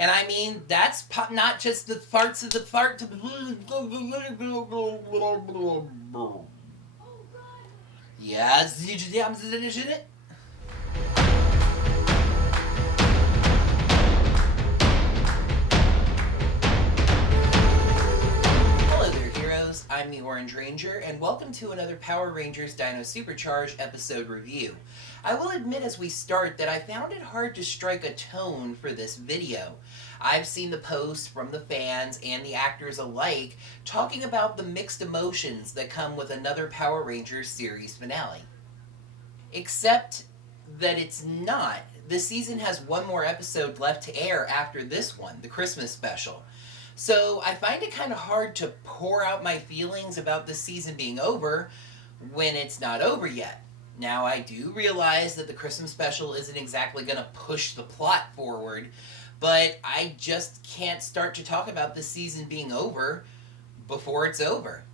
And I mean, that's not just the farts of the fart. Yes. Hello there, heroes. I'm the Orange Ranger, and welcome to another Power Rangers Dino SuperCharge episode review. I will admit as we start that I found it hard to strike a tone for this video. I've seen the posts from the fans and the actors alike talking about the mixed emotions that come with another Power Rangers series finale. Except that it's not. The season has one more episode left to air after this one, the Christmas special. So I find it kind of hard to pour out my feelings about this season being over when it's not over yet. Now, I do realize that the Christmas special isn't exactly going to push the plot forward, but I just can't start to talk about this season being over before it's over.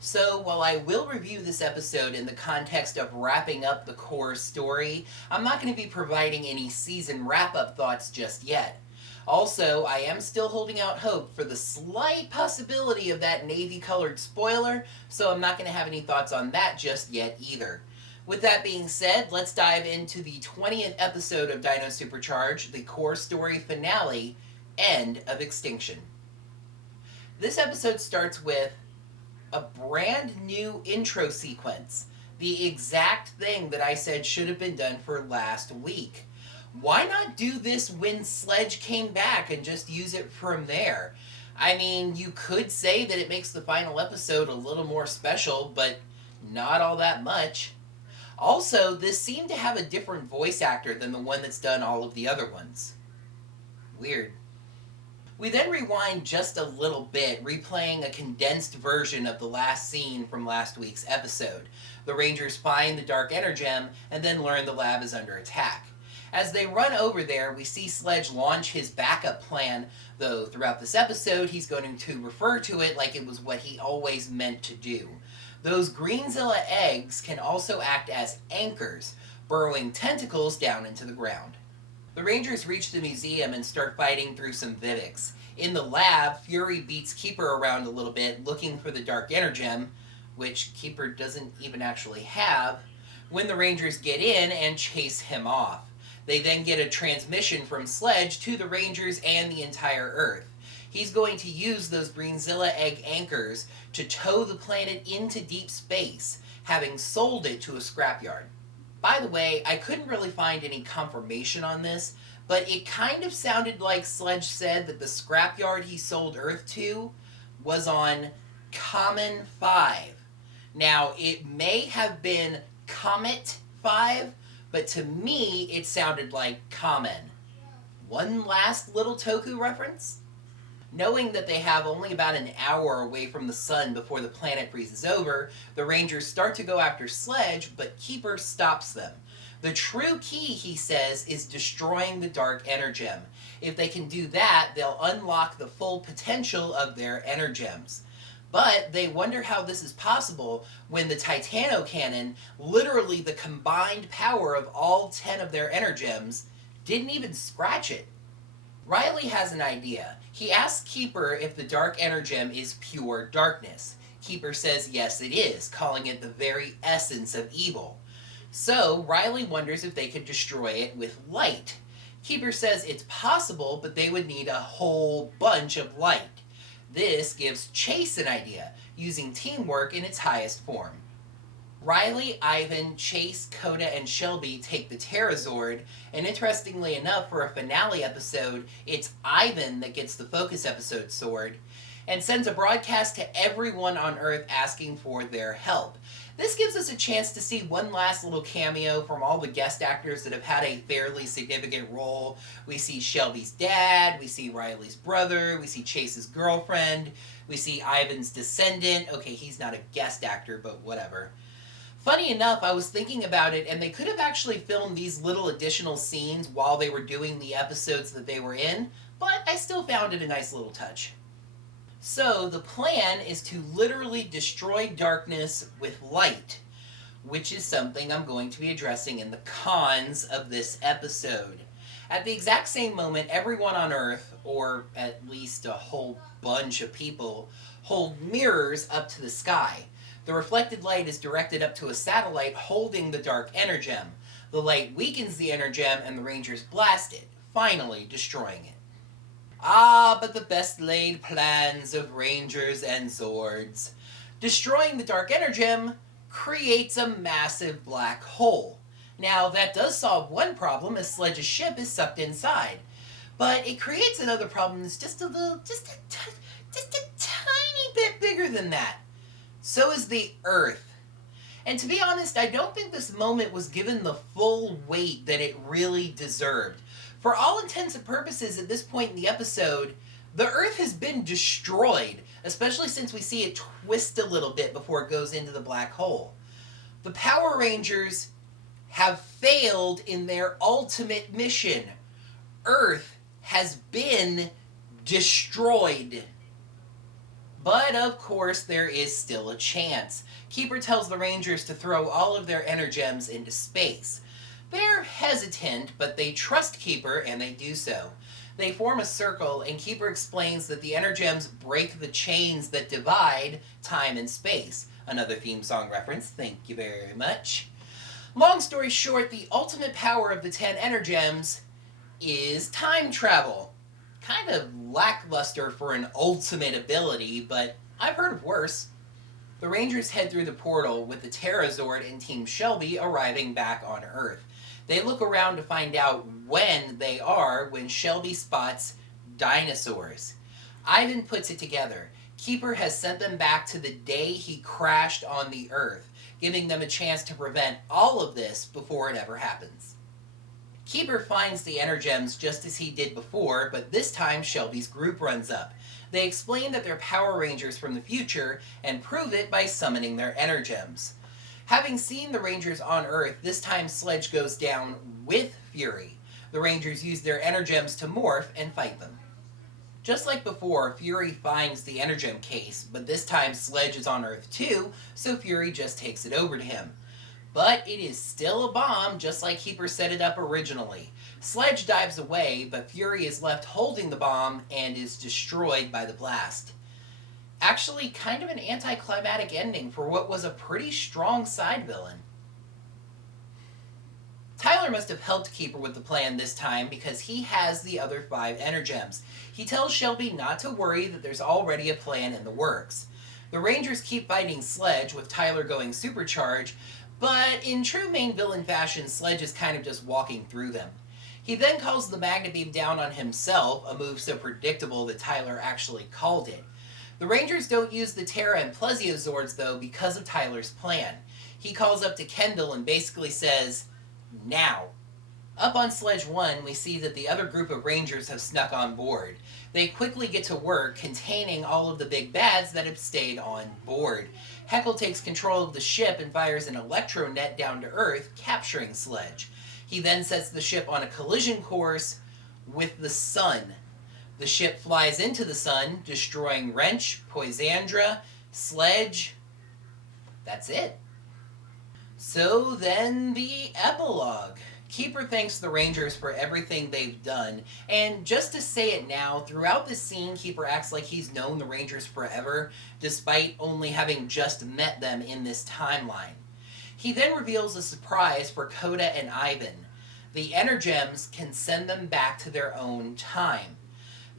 So, while I will review this episode in the context of wrapping up the core story, I'm not going to be providing any season wrap-up thoughts just yet. Also, I am still holding out hope for the slight possibility of that navy-colored spoiler, so I'm not going to have any thoughts on that just yet either. With that being said, let's dive into the 20th episode of Dino SuperCharge, the core story finale, End of Extinction. This episode starts with a brand new intro sequence, the exact thing that I said should have been done for last week. Why not do this when Sledge came back and just use it from there? I mean, you could say that it makes the final episode a little more special, but not all that much. Also, this seemed to have a different voice actor than the one that's done all of the other ones. Weird. We then rewind just a little bit, replaying a condensed version of the last scene from last week's episode. The Rangers find the dark energem and then learn the lab is under attack. As they run over there, we see Sledge launch his backup plan, though throughout this episode he's going to refer to it like it was what he always meant to do. Those Greenzilla eggs can also act as anchors, burrowing tentacles down into the ground. The Rangers reach the museum and start fighting through some Viveks. In the lab, Fury beats Keeper around a little bit looking for the dark energem, which Keeper doesn't even actually have, when the Rangers get in and chase him off. They then get a transmission from Sledge to the Rangers and the entire Earth. He's going to use those Greenzilla egg anchors to tow the planet into deep space, having sold it to a scrapyard. By the way, I couldn't really find any confirmation on this, but it kind of sounded like Sledge said that the scrapyard he sold Earth to was on Common 5. Now, it may have been Comet 5, but to me, it sounded like Common. One last little Toku reference? Knowing that they have only about an hour away from the sun before the planet freezes over, the Rangers start to go after Sledge, but Keeper stops them. The true key, he says, is destroying the dark energem. If they can do that, they'll unlock the full potential of their energems. But they wonder how this is possible when the Titano Cannon, literally the combined power of all 10 of their energems, didn't even scratch it. Riley has an idea. He asks Keeper if the dark energem is pure darkness. Keeper says yes it is, calling it the very essence of evil. So Riley wonders if they could destroy it with light. Keeper says it's possible, but they would need a whole bunch of light. This gives Chase an idea, using teamwork in its highest form. Riley, Ivan, Chase, Coda, and Shelby take the Terrazord, and interestingly enough, for a finale episode, it's Ivan that gets the focus episode sword, and sends a broadcast to everyone on Earth asking for their help. This gives us a chance to see one last little cameo from all the guest actors that have had a fairly significant role. We see Shelby's dad, we see Riley's brother, we see Chase's girlfriend, we see Ivan's descendant. Okay, he's not a guest actor, but whatever. Funny enough, I was thinking about it, and they could have actually filmed these little additional scenes while they were doing the episodes that they were in, but I still found it a nice little touch. So, the plan is to literally destroy darkness with light, which is something I'm going to be addressing in the cons of this episode. At the exact same moment, everyone on Earth, or at least a whole bunch of people, hold mirrors up to the sky. The reflected light is directed up to a satellite holding the dark energem. The light weakens the energem and the Rangers blast it, finally destroying it. Ah, but the best laid plans of Rangers and Zords. Destroying the dark energem creates a massive black hole. Now, that does solve one problem as Sledge's ship is sucked inside. But it creates another problem that's just a tiny bit bigger than that. So is the Earth. And to be honest, I don't think this moment was given the full weight that it really deserved. For all intents and purposes at this point in the episode, the Earth has been destroyed, especially since we see it twist a little bit before it goes into the black hole. The Power Rangers have failed in their ultimate mission. Earth has been destroyed. But of course, there is still a chance. Keeper tells the Rangers to throw all of their energems into space. They're hesitant, but they trust Keeper, and they do so. They form a circle, and Keeper explains that the energems break the chains that divide time and space. Another theme song reference, thank you very much. Long story short, the ultimate power of the 10 energems is time travel. Kind of lackluster for an ultimate ability, but I've heard of worse. The Rangers head through the portal with the Terrazord and Team Shelby arriving back on Earth. They look around to find out when they are when Shelby spots dinosaurs. Ivan puts it together. Keeper has sent them back to the day he crashed on the Earth, giving them a chance to prevent all of this before it ever happens. Keeper finds the energems just as he did before, but this time Shelby's group runs up. They explain that they're Power Rangers from the future and prove it by summoning their energems. Having seen the Rangers on Earth, this time Sledge goes down with Fury. The Rangers use their energems to morph and fight them. Just like before, Fury finds the energem case, but this time Sledge is on Earth too, so Fury just takes it over to him. But it is still a bomb, just like Keeper set it up originally. Sledge dives away, but Fury is left holding the bomb and is destroyed by the blast. Actually, kind of an anticlimactic ending for what was a pretty strong side villain. Tyler must have helped Keeper with the plan this time because he has the other 5 energems. He tells Shelby not to worry, that there's already a plan in the works. The Rangers keep fighting Sledge with Tyler going SuperCharge, but in true main villain fashion, Sledge is kind of just walking through them. He then calls the Magna Beam down on himself, a move so predictable that Tyler actually called it. The Rangers don't use the Terra and Plesiozords though because of Tyler's plan. He calls up to Kendall and basically says, "Now." Up on Sledge 1, we see that the other group of Rangers have snuck on board. They quickly get to work containing all of the big bads that have stayed on board. Heckle takes control of the ship and fires an electro net down to Earth, capturing Sledge. He then sets the ship on a collision course with the sun. The ship flies into the sun, destroying Wrench, Poisandra, Sledge. That's it. So then the epilogue. Keeper thanks the Rangers for everything they've done, and just to say it now, throughout this scene, Keeper acts like he's known the Rangers forever, despite only having just met them in this timeline. He then reveals a surprise for Coda and Ivan. The energems can send them back to their own time.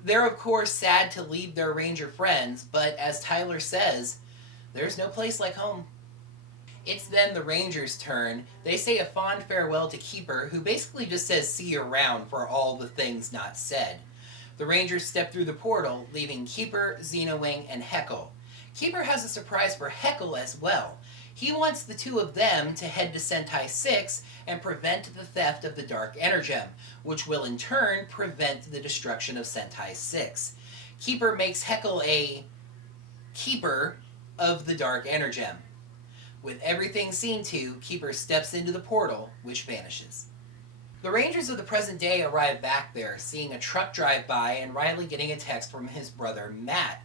They're of course sad to leave their Ranger friends, but as Tyler says, there's no place like home. It's then the Rangers' turn. They say a fond farewell to Keeper, who basically just says see you around for all the things not said. The Rangers step through the portal, leaving Keeper, Xenowing, and Heckle. Keeper has a surprise for Heckle as well. He wants the two of them to head to Sentai 6 and prevent the theft of the Dark Energem, which will in turn prevent the destruction of Sentai 6. Keeper makes Heckle a keeper of the Dark Energem. With everything seen to, Keeper steps into the portal, which vanishes. The Rangers of the present day arrive back there, seeing a truck drive by and Riley getting a text from his brother Matt.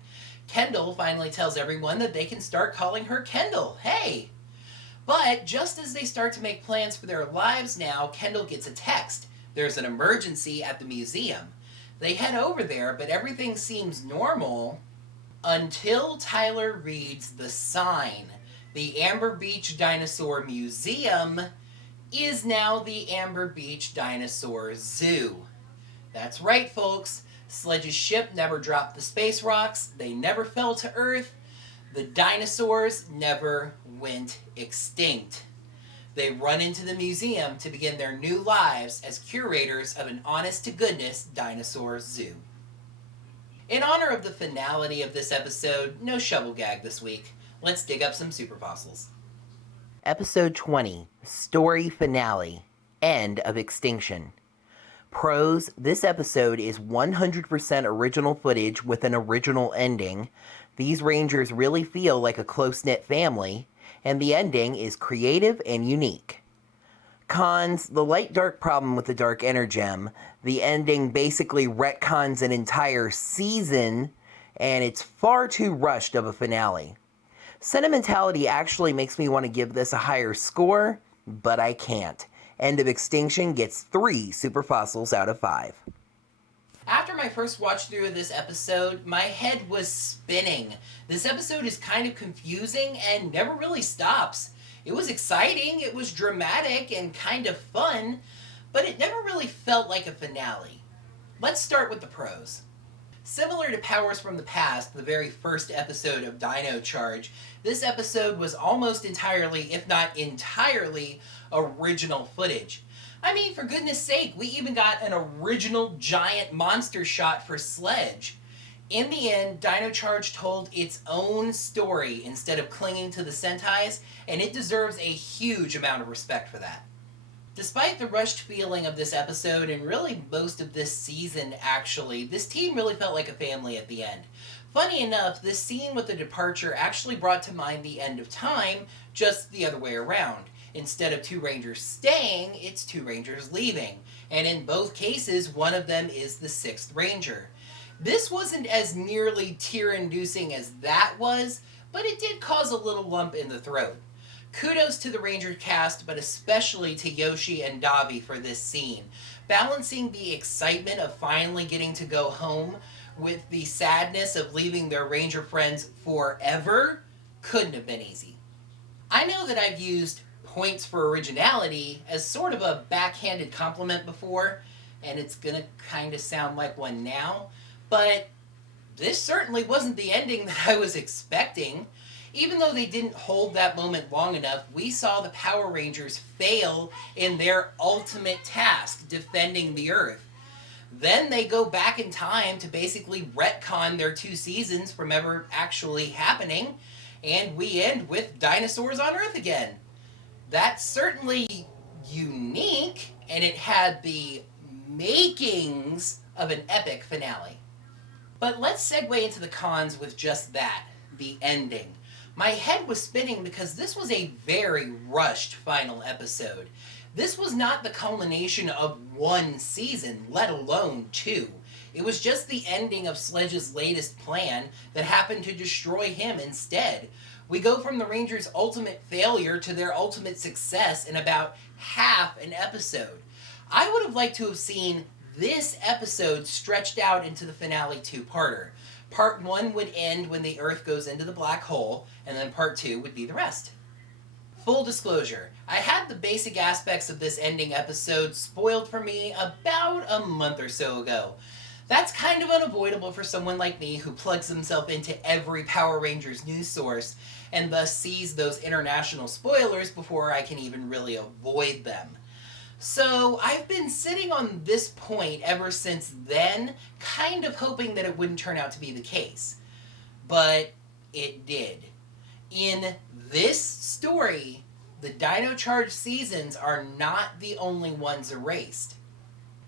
Kendall finally tells everyone that they can start calling her Kendall. Hey! But just as they start to make plans for their lives now, Kendall gets a text. There's an emergency at the museum. They head over there, but everything seems normal until Tyler reads the sign. The Amber Beach Dinosaur Museum is now the Amber Beach Dinosaur Zoo. That's right, folks. Sledge's ship never dropped the space rocks. They never fell to Earth. The dinosaurs never went extinct. They run into the museum to begin their new lives as curators of an honest-to-goodness dinosaur zoo. In honor of the finality of this episode, no shovel gag this week. Let's dig up some superfossils. Episode 20, Story Finale, End of Extinction. Pros, this episode is 100% original footage with an original ending. These Rangers really feel like a close-knit family, and the ending is creative and unique. Cons, the light-dark problem with the dark energem. The ending basically retcons an entire season, and it's far too rushed of a finale. Sentimentality actually makes me want to give this a higher score, but I can't. End of Extinction gets 3 superfossils out of 5. After my first watch through of this episode, my head was spinning. This episode is kind of confusing and never really stops. It was exciting, it was dramatic and kind of fun, but it never really felt like a finale. Let's start with the pros. Similar to Powers from the Past, the very first episode of Dino Charge, this episode was almost entirely, if not entirely, original footage. I mean, for goodness sake, we even got an original giant monster shot for Sledge. In the end, Dino Charge told its own story instead of clinging to the Sentai's, and it deserves a huge amount of respect for that. Despite the rushed feeling of this episode, and really most of this season actually, this team really felt like a family at the end. Funny enough, this scene with the departure actually brought to mind the end of time, just the other way around. Instead of 2 Rangers staying, it's 2 Rangers leaving. And in both cases, one of them is the 6th Ranger. This wasn't as nearly tear-inducing as that was, but it did cause a little lump in the throat. Kudos to the Ranger cast, but especially to Yoshi and Davi for this scene. Balancing the excitement of finally getting to go home with the sadness of leaving their Ranger friends forever couldn't have been easy. I know that I've used points for originality as sort of a backhanded compliment before, and it's gonna kind of sound like one now, but this certainly wasn't the ending that I was expecting. Even though they didn't hold that moment long enough, we saw the Power Rangers fail in their ultimate task, defending the Earth. Then they go back in time to basically retcon their 2 seasons from ever actually happening, and we end with dinosaurs on Earth again. That's certainly unique, and it had the makings of an epic finale. But let's segue into the cons with just that, the ending. My head was spinning because this was a very rushed final episode. This was not the culmination of 1 season, let alone 2. It was just the ending of Sledge's latest plan that happened to destroy him instead. We go from the Rangers' ultimate failure to their ultimate success in about half an episode. I would have liked to have seen this episode stretched out into the finale 2-parter. Part 1 would end when the Earth goes into the black hole, and then Part 2 would be the rest. Full disclosure, I had the basic aspects of this ending episode spoiled for me about a month or so ago. That's kind of unavoidable for someone like me who plugs himself into every Power Rangers news source, and thus sees those international spoilers before I can even really avoid them. So I've been sitting on this point ever since then, kind of hoping that it wouldn't turn out to be the case. But it did. In this story, the Dino Charge seasons are not the only ones erased.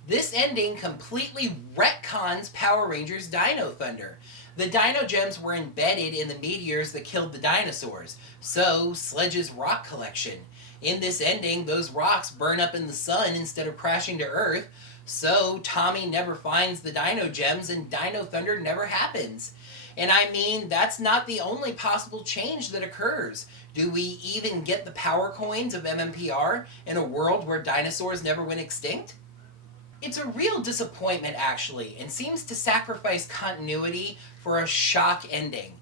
This ending completely retcons Power Rangers Dino Thunder. The Dino Gems were embedded in the meteors that killed the dinosaurs, so Sledge's rock collection. In this ending, those rocks burn up in the sun instead of crashing to Earth, so Tommy never finds the Dino Gems and Dino Thunder never happens. And I mean, that's not the only possible change that occurs. Do we even get the power coins of MMPR in a world where dinosaurs never went extinct? It's a real disappointment, actually, and seems to sacrifice continuity for a shock ending.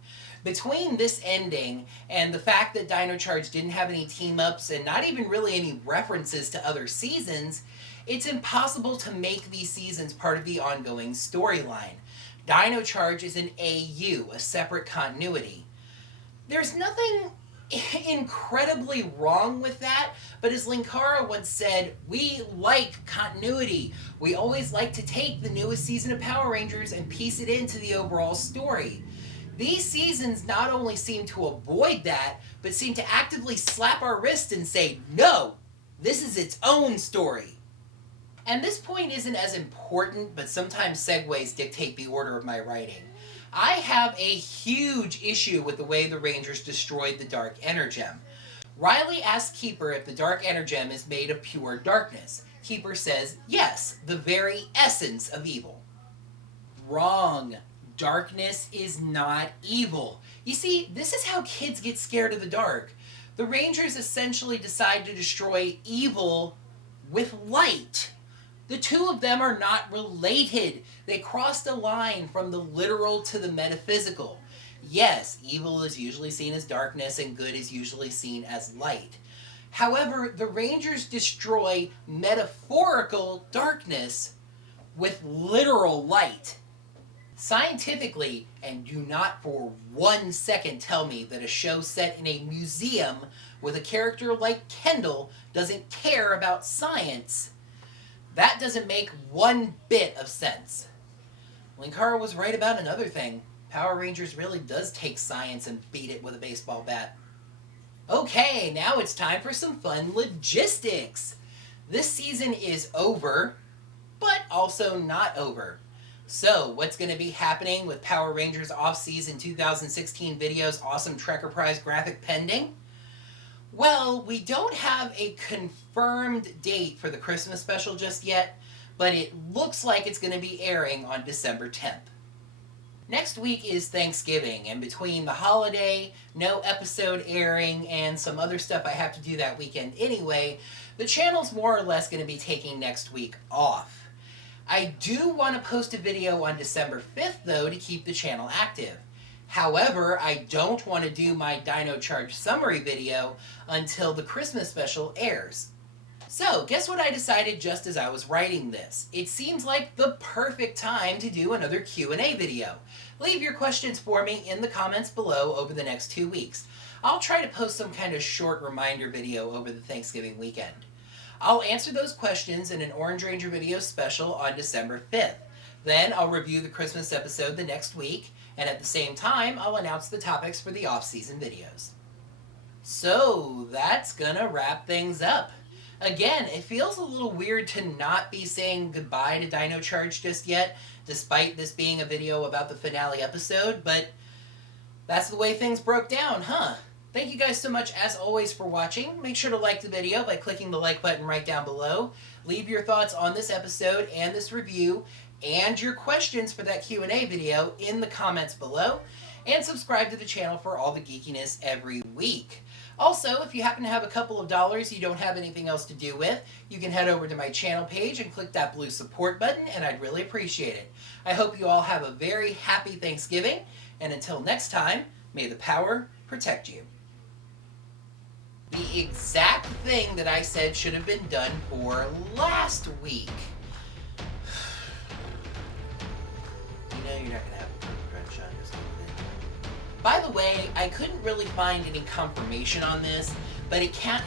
Between this ending and the fact that Dino Charge didn't have any team-ups and not even really any references to other seasons, it's impossible to make these seasons part of the ongoing storyline. Dino Charge is an AU, a separate continuity. There's nothing incredibly wrong with that, but as Linkara once said, we like continuity. We always like to take the newest season of Power Rangers and piece it into the overall story. These seasons not only seem to avoid that, but seem to actively slap our wrist and say, no, this is its own story. And this point isn't as important, but sometimes segues dictate the order of my writing. I have a huge issue with the way the Rangers destroyed the Dark Energem. Riley asks Keeper if the Dark Energem is made of pure darkness. Keeper says, yes, the very essence of evil. Wrong. Darkness is not evil. You see, this is how kids get scared of the dark. The Rangers essentially decide to destroy evil with light. The two of them are not related. They crossed a line from the literal to the metaphysical. Yes, evil is usually seen as darkness and good is usually seen as light. However, the Rangers destroy metaphorical darkness with literal light. Scientifically, and do not for 1 second tell me that a show set in a museum with a character like Kendall doesn't care about science, that doesn't make one bit of sense. Linkara was right about another thing. Power Rangers really does take science and beat it with a baseball bat. Okay, now it's time for some fun logistics. This season is over, but also not over. So, what's going to be happening with Power Rangers Off-Season 2016 videos Awesome Trekker Prize graphic pending? Well, we don't have a confirmed date for the Christmas special just yet, but it looks like it's going to be airing on December 10th. Next week is Thanksgiving, and between the holiday, no episode airing, and some other stuff I have to do that weekend anyway, the channel's more or less going to be taking next week off. I do want to post a video on December 5th, though, to keep the channel active. However, I don't want to do my Dino Charge summary video until the Christmas special airs. So, guess what I decided just as I was writing this? It seems like the perfect time to do another Q&A video. Leave your questions for me in the comments below over the next 2 weeks. I'll try to post some kind of short reminder video over the Thanksgiving weekend. I'll answer those questions in an Orange Ranger video special on December 5th. Then I'll review the Christmas episode the next week, and at the same time, I'll announce the topics for the off-season videos. So, that's gonna wrap things up. Again, it feels a little weird to not be saying goodbye to Dino Charge just yet, despite this being a video about the finale episode, but that's the way things broke down, huh? Thank you guys so much, as always, for watching. Make sure to like the video by clicking the like button right down below. Leave your thoughts on this episode and this review, and your questions for that Q&A video in the comments below, and subscribe to the channel for all the geekiness every week. Also, if you happen to have a couple of dollars you don't have anything else to do with, you can head over to my channel page and click that blue support button, and I'd really appreciate it. I hope you all have a very happy Thanksgiving, and until next time, may the power protect you. The exact thing that I said should have been done for last week. You know you're not going to have a perfect red shot just like that. By the way, I couldn't really find any confirmation on this, but it can't...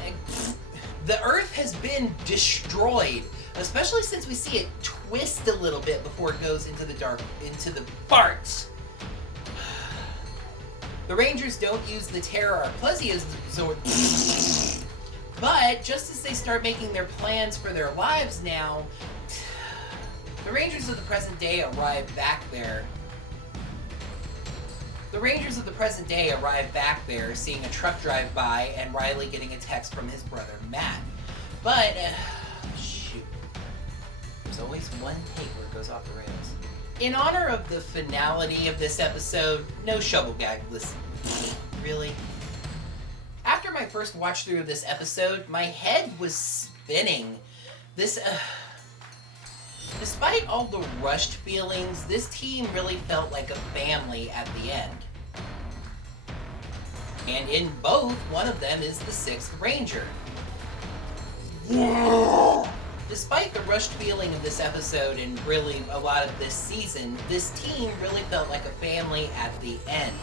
The Earth has been destroyed, especially since we see it twist a little bit before it goes into the dark, into the farts. The Rangers don't use the Terra or Plesiosaur, but just as they start making their plans for their lives now, the Rangers of the present day arrive back there. The Rangers of the present day arrive back there, seeing a truck drive by and Riley getting a text from his brother Matt. But, shoot. There's always one take where it goes off the rails. In honor of the finality of this episode, no shovel gag. Listen, really? After my first watch through of this episode, my head was spinning. Despite all the rushed feelings, this team really felt like a family at the end. And in both, one of them is the 6th Ranger. Despite the rushed feeling of this episode and really a lot of this season, this team really felt like a family at the end.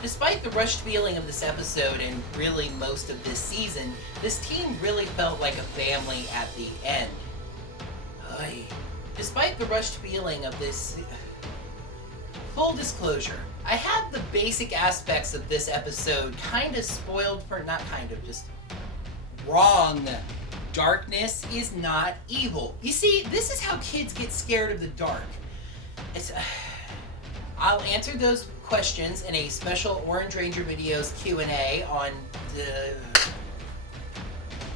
Despite the rushed feeling of this episode and really most of this season, this team really felt like a family at the end. Despite the rushed feeling of this... Full disclosure, I had the basic aspects of this episode kind of spoiled for, not kind of, just wrong. Darkness is not evil. You see, this is how kids get scared of the dark. I'll answer those questions in a special Orange Ranger videos Q&A on the